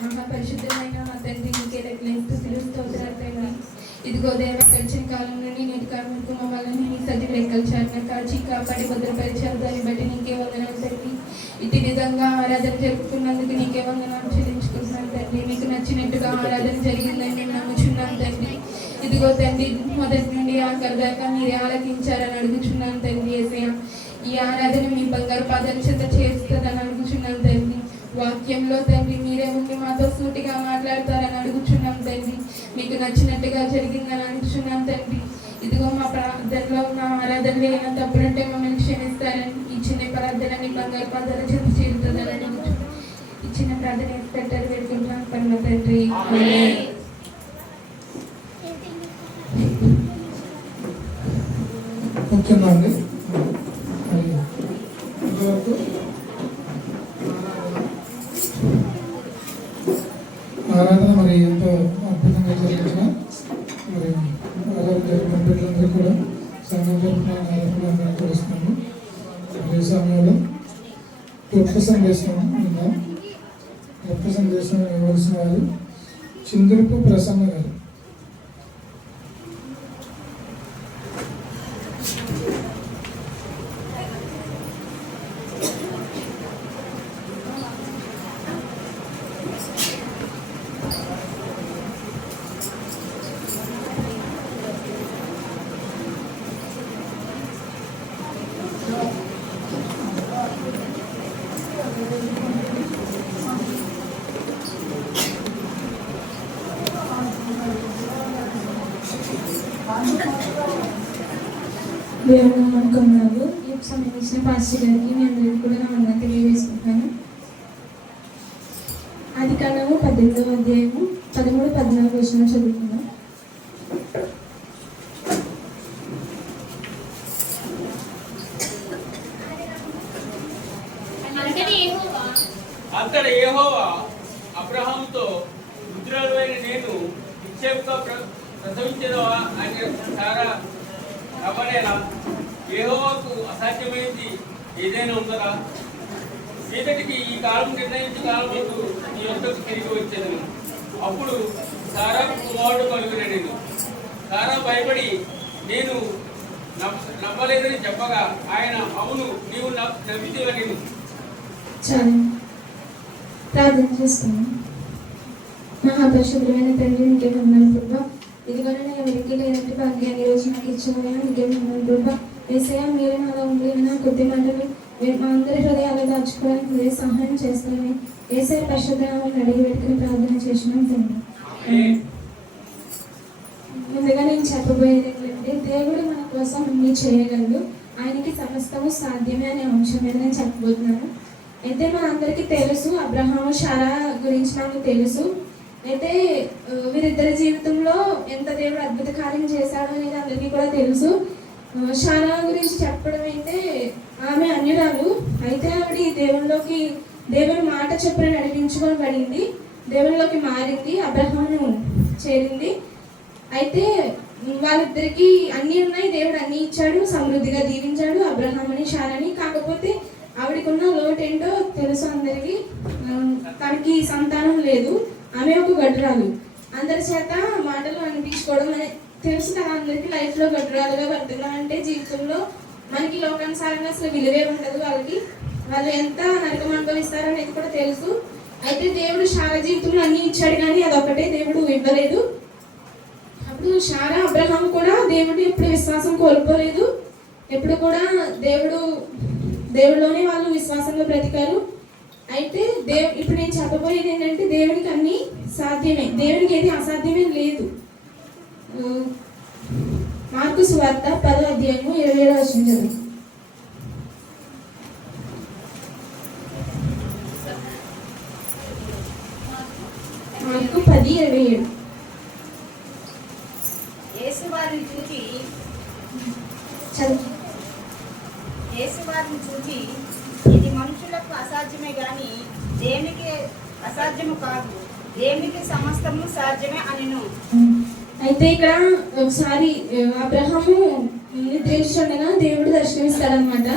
మహాపరిశుద్ధమైన మా తండ్రి నీకే స్థుతులు స్తోత్రాలు తండ్రి. ఇదిగో దేవ గడిచిన కాలం నుండి నేటి కాలం వరకు మమ్మల్ని నీ సజీవ రెక్కల చాటున కాచి కాపాడి భద్రపరిచారు. దాన్ని బట్టి నీకే వందనాలు తండ్రి. ఇటు విధంగా ఆరాధన జరుపుకున్నందుకు నీకే వందనాలు చెల్లించుకుంటున్నాను తండ్రి. మీకు నచ్చినట్టుగా ఆరాధన జరిగిందని నేను నమ్ముచున్నాను తండ్రి. ఇదిగో తండ్రి మొదటి నుండి ఆఖరి దాకా మీరే ఆలకించారని అడుగుచున్నాను తండ్రి. యేసయ్య ఈ ఆరాధన మీ బంగారు పాదాల చెంత చేస్తుందని అడుగుచున్నాను తండ్రి. వాక్యంలో తండ్రి మీరే ఉండి మాతో సూటిగా మాట్లాడతారని అడుగుచున్నాం తండ్రి. మీకు నచ్చినట్టుగా జరిగిందని అడుగుచున్నాం తండ్రి. ఇదిగో మా ప్రార్థనలో మా ఆరాధనలో ఏమైనా తప్పులంటే మమ్మల్ని క్షమిస్తారని ఈ చిన్న ప్రార్థనని బంగారు పాదాల చెంత చేరుతుందని అడుగుచున్నాం. ఈ చిన్న ప్రార్థన పెట్టారు వేడుకుంటున్నాం పరమ తండ్రి. ముఖ్యంగా అండి ఇంతవరకు ఆరాధన మరి ఎంతో అద్భుతంగా జరిగించిన మరి ఆరాధన జరిగిన బిడ్డలందరూ కూడా సంఘం జరుపుకున్న ఆరాధన తెలుస్తున్నాము. ఈ సమయంలో గొప్ప సందేశం విన్నాం. గొప్ప సందేశం ఇవ్వాల్సిన వారు చిందుర్పు ప్రసన్న గారు. దేవుని నమ్మకములు ఈ సమయం ఇచ్చిన పాస్టర్ గారికి మీ అందరికీ కూడా నా వందనాలు తెలియజేసుకుంటాను. ఆదికాండము 18వ అధ్యాయము 13-14 వచనం చదువుకుందాం. అంతట యెహోవా అబ్రహాముతో వృద్ధురాలైన నేను నిశ్చయముగా ప్రసవించదవా అని సారా రమ్మనేలా యెహోవాకు అసాధ్యమైంది ఏదైనా ఉందరా? చీకటికి ఈ కాలం నిర్ణయించిన కాలమందు నీ యొక్కకు తిరిగి వచ్చేది. అప్పుడు సారా కుమారుడు కలుగునెను. సారా భయపడి నేను నమ్మలేదని చెప్పగా ఆయన అవును నీవు నమ్మితివని. చాలా ప్రార్థన చేస్తున్నాం. మహాపరిశుద్ధమైన తండ్రి నీకే వందనాలు ప్రభా. ఇదిగో నేను ఎవరికి లేనట్టు భాగ్యాన్ని రోజు నాకు ఇచ్చేవా నీకే వందనాలు ప్రభా. యేసయ్య మీరు నాలో ఉండి నా కొద్ది మాటలు మా అందరి హృదయాలు దాచుకోవడానికి మీరే సహాయం చేస్తారని యేసయ్య పరిశుద్ధనామం అడిగి పెట్టుకుని ప్రార్థన చేసినాం తండ్రి. ముందుగా నేను చెప్పబోయేది ఏంటంటే దేవుడు మన కోసం అన్ని చేయగలడు, ఆయనకి సమస్తము సాధ్యమే అనే అంశం మీద నేను చెప్పబోతున్నాను. అయితే మన అందరికీ తెలుసు అబ్రహాము శారా గురించి నాకు తెలుసు. అయితే వీరిద్దరి జీవితంలో ఎంత దేవుడు అద్భుత కార్యం చేశాడు అనేది అందరికీ కూడా తెలుసు. శారా గురించి చెప్పడం అయితే ఆమె అన్యురాలు. అయితే ఆవిడ దేవుని మాట చొప్పున నడిపించుకోబడింది, దేవునిలోకి మారింది, అబ్రహామును చేరింది. అయితే వాళ్ళిద్దరికి అన్నీ ఉన్నాయి, దేవుడు అన్నీ ఇచ్చాడు, సమృద్ధిగా దీవించాడు అబ్రహాముని శారాని. కాకపోతే ఆవిడకున్న లోటు ఏంటో తెలుసు అందరికి, తనకి సంతానం లేదు, ఆమె ఒక గడ్రాలు. అందరి చేత మాటలు అనిపించుకోవడం తెలుసు కదా అందరికి. లైఫ్లో గడ్రాలుగా బతకాలంటే జీవితంలో మనకి లోకానుసారంగా అసలు విలువే ఉండదు వాళ్ళకి, వాళ్ళు ఎంత నరకం అనుభవిస్తారనేది కూడా తెలుసు. అయితే దేవుడు శారా జీవితంలో అన్నీ ఇచ్చాడు కానీ అదొకటే దేవుడు ఇవ్వలేదు. అప్పుడు శారా అబ్రహాం కూడా దేవుడు ఎప్పుడు విశ్వాసం కోల్పోలేదు, ఎప్పుడు కూడా దేవుడిలోనే వాళ్ళు విశ్వాసంగా బ్రతికారు. అయితే ఇప్పుడు నేను చెప్పబోయేది ఏంటంటే దేవునికి అన్నీ సాధ్యమే, దేవునికి ఏది అసాధ్యమే లేదు. మార్కు సువార్త 10వ అధ్యాయము 27వ వచనం చదువు. మార్కు 10:27. యేసు వారిని చూచి ఇది మనుషులకు అసాధ్యమే గాని దేవునికి అసాధ్యము కాదు, దేవునికి సమస్తము సాధ్యమే అనెను. అయితే ఇక్కడ ఒకసారి అబ్రహాము నిద్రించుండగా దేవుడు దర్శనమిస్తాడనమాట.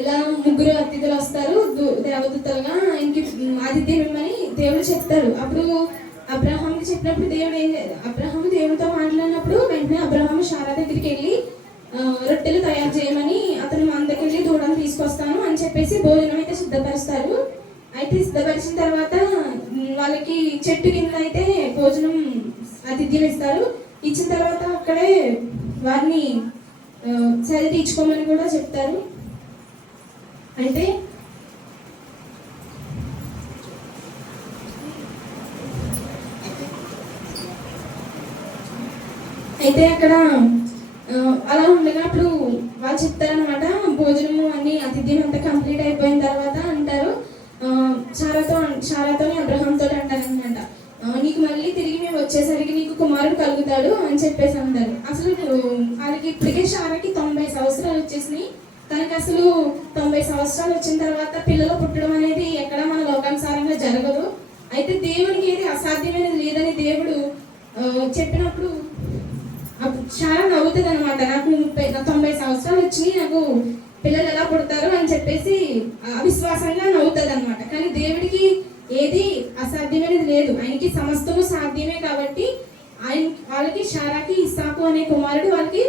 ఇలా ముగ్గురు అతిథులు వస్తారు దేవదూతలుగా, ఆయనకి ఆతిథ్యం ఇవ్వమని దేవుడు చెప్తాడు. అప్పుడు అబ్రహాంకి చెప్పినప్పుడు అబ్రహాము దేవుడితో మాట్లాడినప్పుడు వెంటనే అబ్రహాము శారా దగ్గరికి వెళ్ళి రొట్టెలు తయారు చేయమని, అతను మన దగ్గరికి వెళ్ళి దూడను తీసుకొస్తాను అని చెప్పేసి భోజనం అయితే సిద్ధపరుస్తారు. అయితే సిద్ధపరిచిన తర్వాత వాళ్ళకి చెట్టు కింద అయితే భోజనం ఆతిథ్యం ఇస్తారు. ఇచ్చిన తర్వాత అక్కడే వారిని సరి తీర్చుకోమని కూడా చెప్తారు. అయితే అక్కడ అలా ఉండగా అప్పుడు వాళ్ళు చెప్తారనమాట, భోజనము అన్ని ఆతిథ్యం అంతా కంప్లీట్ అయిపోయిన తర్వాత అంటారు, శారాతోని అబ్రహాంతో అంటారనమాట, నీకు మళ్ళీ తిరిగి మేము వచ్చేసరికి నీకు కుమారుడు కలుగుతాడు అని చెప్పేసి అంటారు. అసలు వాళ్ళకి ఇప్పటికే శారాకి 90 సంవత్సరాలు వచ్చేసినాయి. తనకి అసలు 90 సంవత్సరాలు వచ్చిన తర్వాత పిల్లలు పుట్టడం అనేది ఎక్కడ మన లోకానుసారంగా జరగదు. అయితే దేవునికి ఏది అసాధ్యమైనది లేదని దేవుడు చెప్పినప్పుడు శారా నవ్వుతుంది అనమాట. నాకు 90 సంవత్సరాలు వచ్చినాయి, నాకు పిల్లలు ఎలా పుడతారు అని చెప్పేసి అవిశ్వాసంగా నవ్వుతుంది అనమాట. కానీ దేవుడికి ఏది అసాధ్యమైనది లేదు, ఆయనకి సమస్తము సాధ్యమే. కాబట్టి వాళ్ళకి శారాకి ఇస్సాకు అనే కుమారుడు వాళ్ళకి